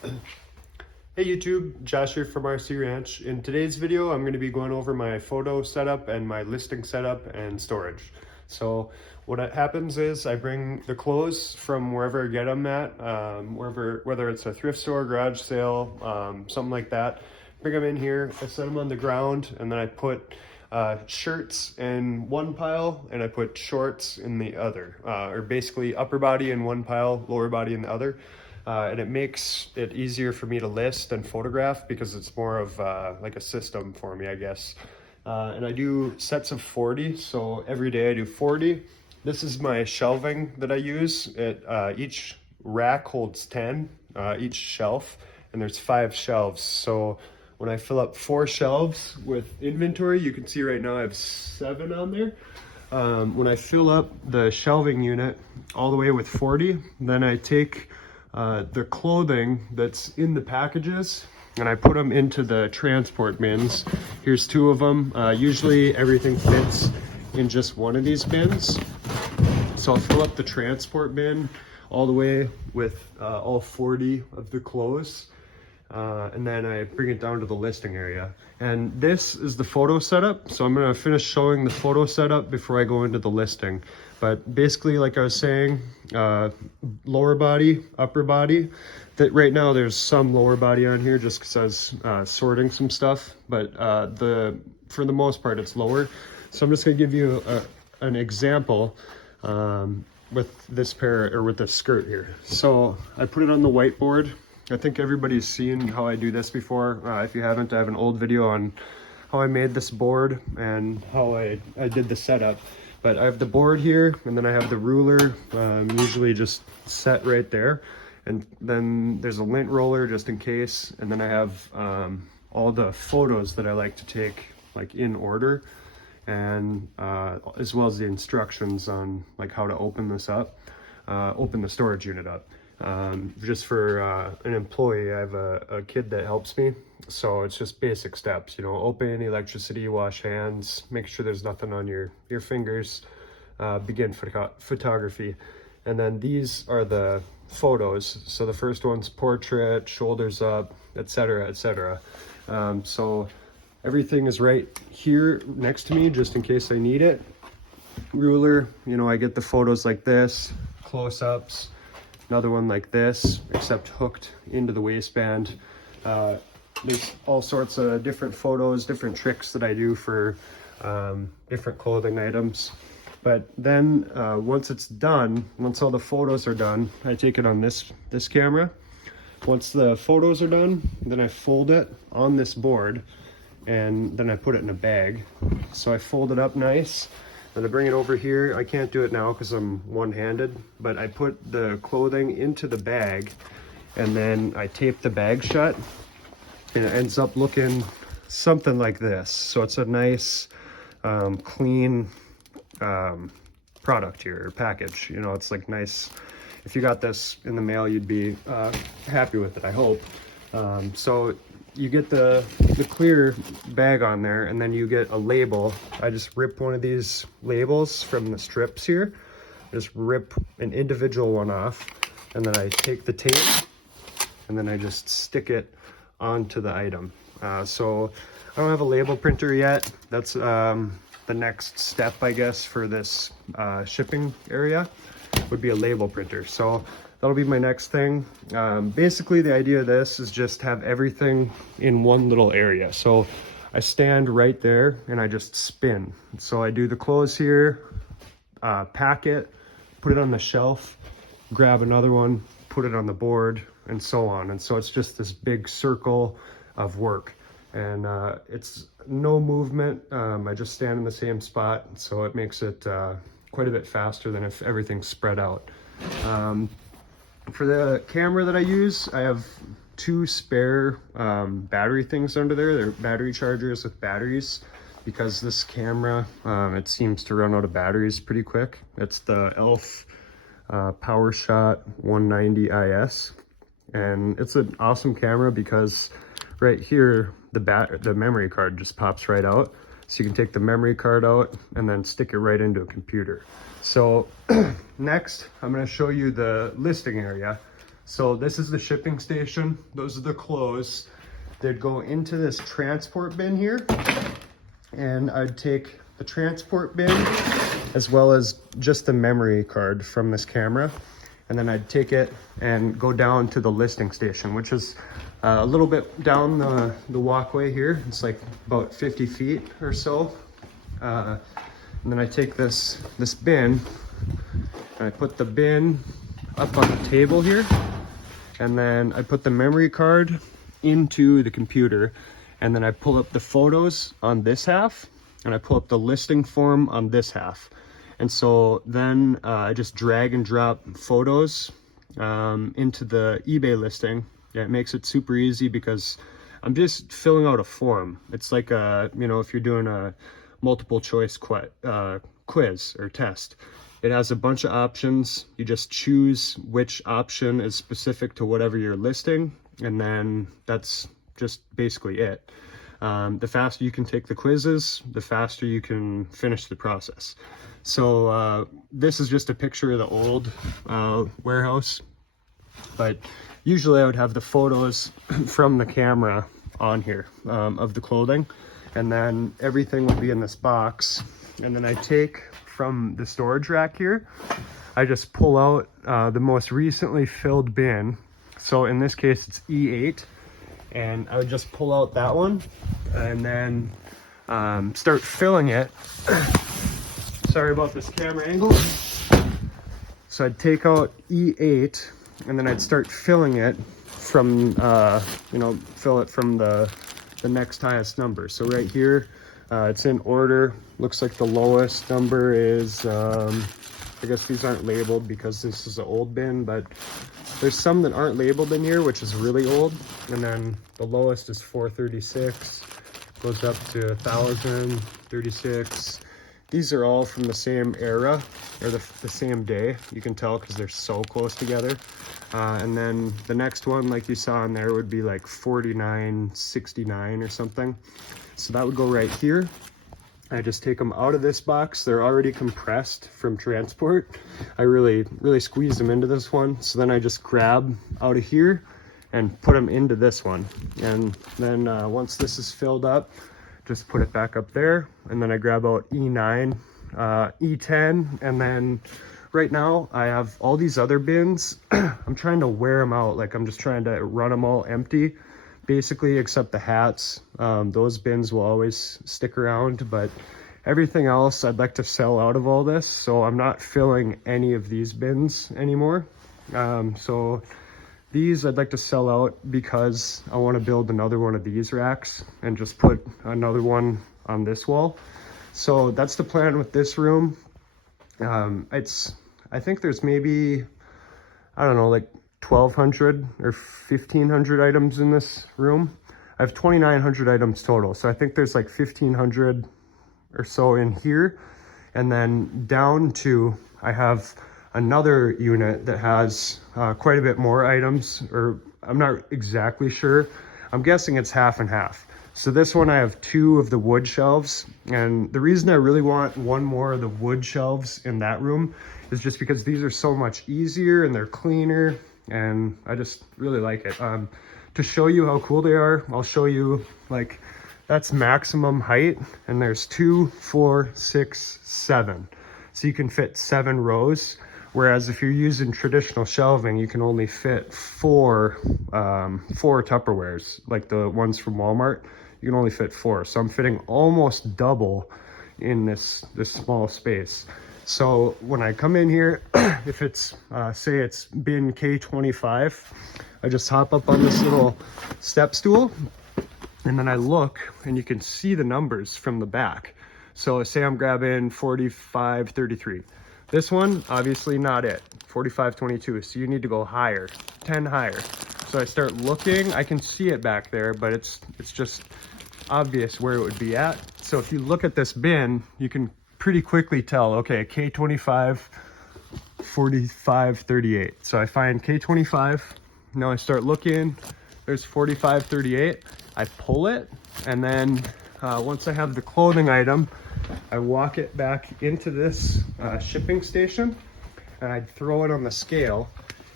Hey YouTube, Josh here from RC Ranch. In today's video, I'm going to be going over my photo setup and my listing setup and storage. So what happens is I bring the clothes from wherever I get them at, whether it's a thrift store, garage sale, something like that. Bring them in here, I set them on the ground, and then I put shirts in one pile and I put shorts in the other, or basically upper body in one pile, lower body in the other. And it makes it easier for me to list and photograph because it's more of like a system for me, I guess. And I do sets of 40, so every day I do 40. This is my shelving that I use. Each rack holds 10, each shelf, and there's 5 shelves. So when I fill up 4 shelves with inventory, you can see right now I have 7 on there. When I fill up the shelving unit all the way with 40, then I take the clothing that's in the packages and I put them into the transport bins. Here's 2 of them. Usually everything fits in just one of these bins. So I'll fill up the transport bin all the way with all 40 of the clothes. And then I bring it down to the listing area. And this is the photo setup. So I'm gonna finish showing the photo setup before I go into the listing. But basically, like I was saying, lower body, upper body. That right now there's some lower body on here just because I was sorting some stuff. But for the most part, it's lower. So I'm just gonna give you an example with this pair, or with this skirt here. So I put it on the whiteboard. I think everybody's seen how I do this before. If you haven't, I have an old video on how I made this board and how I did the setup. But I have the board here, and then I have the ruler, usually just set right there. And then there's a lint roller just in case. And then I have all the photos that I like to take like in order, and as well as the instructions on like how to open this up, open the storage unit up. Just for an employee, I have a kid that helps me, so it's just basic steps, you know, open, electricity, wash hands, make sure there's nothing on your fingers, begin photography. And then these are the photos. So the first one's portrait, shoulders up, etc., etc. So everything is right here next to me just in case I need it. Ruler, you know, I get the photos like this, close-ups. Another one like this, except hooked into the waistband. There's all sorts of different photos, different tricks that I do for different clothing items. But then once it's done, once all the photos are done, I take it on this camera. Once the photos are done, then I fold it on this board, and then I put it in a bag. So I fold it up nice. Then I bring it over here. I can't do it now because I'm one-handed, but I put the clothing into the bag, and then I tape the bag shut, and it ends up looking something like this. So it's a nice, clean product here, or package. You know, it's like nice. If you got this in the mail, you'd be happy with it, I hope. So you get the clear bag on there, and then you get a label. I just rip one of these labels from the strips here, just rip an individual one off, and then I take the tape and then I just stick it onto the item. So I don't have a label printer yet. That's the next step, I guess, for this shipping area would be a label printer. So that'll be my next thing. Basically, the idea of this is just have everything in one little area. So I stand right there and I just spin. So I do the clothes here, pack it, put it on the shelf, grab another one, put it on the board, and so on. And so it's just this big circle of work. And it's no movement. I just stand in the same spot. So it makes it quite a bit faster than if everything's spread out. For the camera that I use, I have 2 spare battery things under there. They're battery chargers with batteries, because this camera, it seems to run out of batteries pretty quick. It's the ELF PowerShot 190 IS, and it's an awesome camera because right here the memory card just pops right out. So you can take the memory card out and then stick it right into a computer. So next, I'm going to show you the listing area. So this is the shipping station. Those are the clothes. They'd go into this transport bin here, and I'd take the transport bin as well as just the memory card from this camera, and then I'd take it and go down to the listing station, which is a little bit down the walkway here. It's like about 50 feet or so. And then I take this bin and I put the bin up on the table here, and then I put the memory card into the computer, and then I pull up the photos on this half, and I pull up the listing form on this half. And so then I just drag and drop photos into the eBay listing. Yeah, it makes it super easy because I'm just filling out a form. It's like if you're doing a multiple choice quiz or test. It has a bunch of options. You just choose which option is specific to whatever you're listing, and then that's just basically it. The faster you can take the quizzes, the faster you can finish the process. So this is just a picture of the old warehouse, but usually I would have the photos from the camera on here of the clothing, and then everything would be in this box. And then I take from the storage rack here, I just pull out the most recently filled bin. So in this case it's E8, and I would just pull out that one and then start filling it. Sorry about this camera angle. So I'd take out E8 and then I'd start filling it from fill it from the next highest number. So right here, it's in order. Looks like the lowest number is, I guess these aren't labeled because this is an old bin, but there's some that aren't labeled in here, which is really old. And then the lowest is 436, goes up to 1036. These are all from the same era, or the same day. You can tell because they're so close together. And then the next one, like you saw in there, would be like 4969 or something. So that would go right here. I just take them out of this box. They're already compressed from transport. I really squeeze them into this one. So then I just grab out of here and put them into this one. And then once this is filled up, just put it back up there. And then I grab out E9, E10, and then right now I have all these other bins. I'm trying to wear them out. Like I'm just trying to run them all empty, basically, except the hats. Those bins will always stick around, but everything else I'd like to sell out of all this. So I'm not filling any of these bins anymore. So these I'd like to sell out because I want to build another one of these racks and just put another one on this wall. So that's the plan with this room. I think there's maybe, I don't know, like 1,200 or 1,500 items in this room. I have 2,900 items total. So I think there's like 1,500 or so in here. And then down to, I have another unit that has quite a bit more items, or I'm not exactly sure. I'm guessing it's half and half. So this one, I have 2 of the wood shelves. And the reason I really want one more of the wood shelves in that room is just because these are so much easier and they're cleaner. And I just really like it. To show you how cool they are, I'll show you, like, that's maximum height, and there's 2, 4, 6, 7. So you can fit 7 rows. Whereas if you're using traditional shelving, you can only fit 4 Tupperwares, like the ones from Walmart. You can only fit 4. So I'm fitting almost double in this small space. So when I come in here, if it's, say it's bin K25, I just hop up on this little step stool, and then I look, and you can see the numbers from the back. So say I'm grabbing 4533. This one, obviously not it, 4522, so you need to go higher, 10 higher. So I start looking, I can see it back there, but it's just obvious where it would be at. So if you look at this bin, you can pretty quickly tell, okay, K25, 4538. So I find K25, now I start looking, there's 4538, I pull it, and then once I have the clothing item, I walk it back into this shipping station, and I'd throw it on the scale,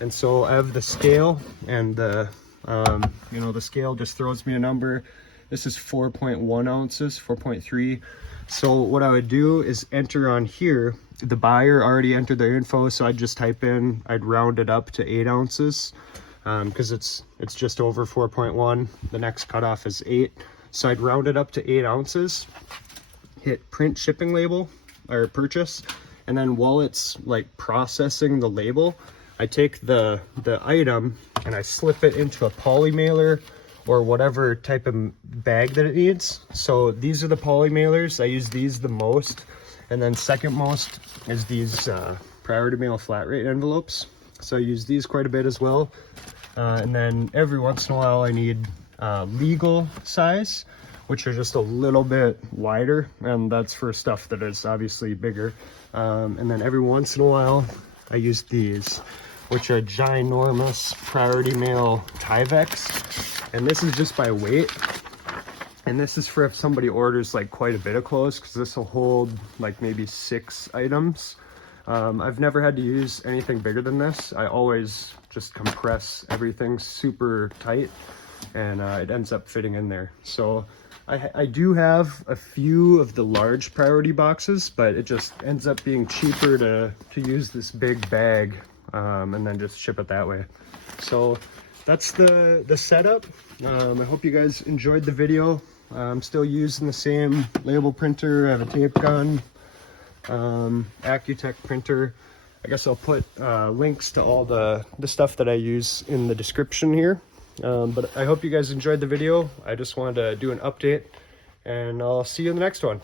And so I have the scale, and the you know, the scale just throws me a number. This is 4.1 ounces, 4.3. So what I would do is enter on here. The buyer already entered their info, so I'd just type in, I'd round it up to 8 ounces because it's just over 4.1. The next cutoff is 8. So I'd round it up to 8 ounces, hit print shipping label or purchase, and then while it's like processing the label, I take the item and I slip it into a poly mailer or whatever type of bag that it needs. So these are the poly mailers. I use these the most. And then second most is these priority mail flat rate envelopes. So I use these quite a bit as well. And then every once in a while I need legal size, which are just a little bit wider. And that's for stuff that is obviously bigger. And then every once in a while I use these, which are ginormous priority mail Tyveks. And this is just by weight. And this is for if somebody orders like quite a bit of clothes, because this will hold like maybe 6 items. I've never had to use anything bigger than this. I always just compress everything super tight, and it ends up fitting in there. So I do have a few of the large priority boxes, but it just ends up being cheaper to use this big bag and then just ship it that way. So that's the setup. I hope you guys enjoyed the video. I'm still using the same label printer. I have a tape gun, Accutech printer. I guess I'll put links to all the stuff that I use in the description here. But I hope you guys enjoyed the video. I just wanted to do an update, and I'll see you in the next one.